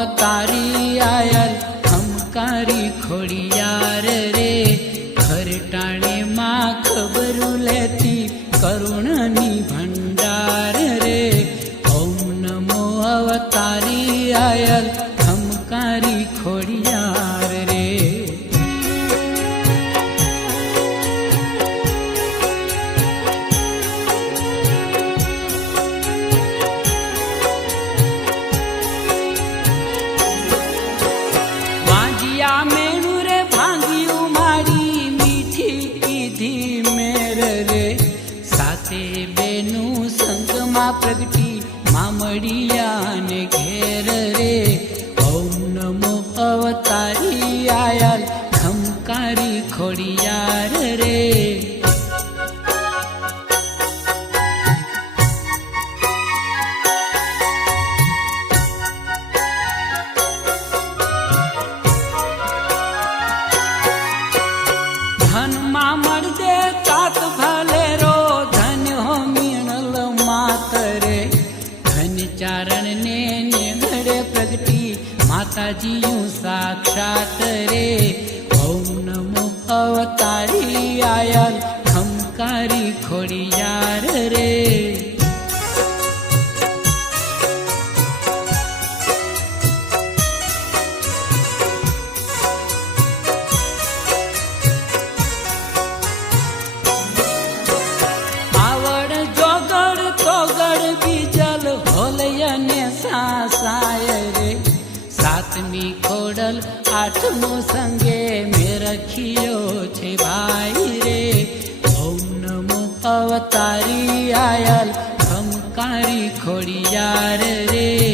અવતારી આયલ ખમકારી ખોડિયાર રે ખરટાણે માં ખબરું લેતી કરુણની ભંડાર રે ઓમ નમો અવતારી આયલ ખમકારી ખોડિયાર રે પ્રગટી મામડિયાને ઘેર રે ઓમ નમો અવતારી આયલ ખમકારી ખોડિયાર રે ધનમાં મળદે તાત ભલેરો ધન્ય હો મીણલ માતરે ધન ચારણ ને નેગડે પ્રગટી માતાજીયું સાક્ષાત રે ઓમ નમો અવતારી આયલ ખમકારી ખોડિયાર રે સાસાય રે સાતમી ખોડલ આઠમો સંગે મેં રખિયો છે ભાઈ રે ઓમ નમો અવતારી આયલ ખમકારી ખોડિયાર રે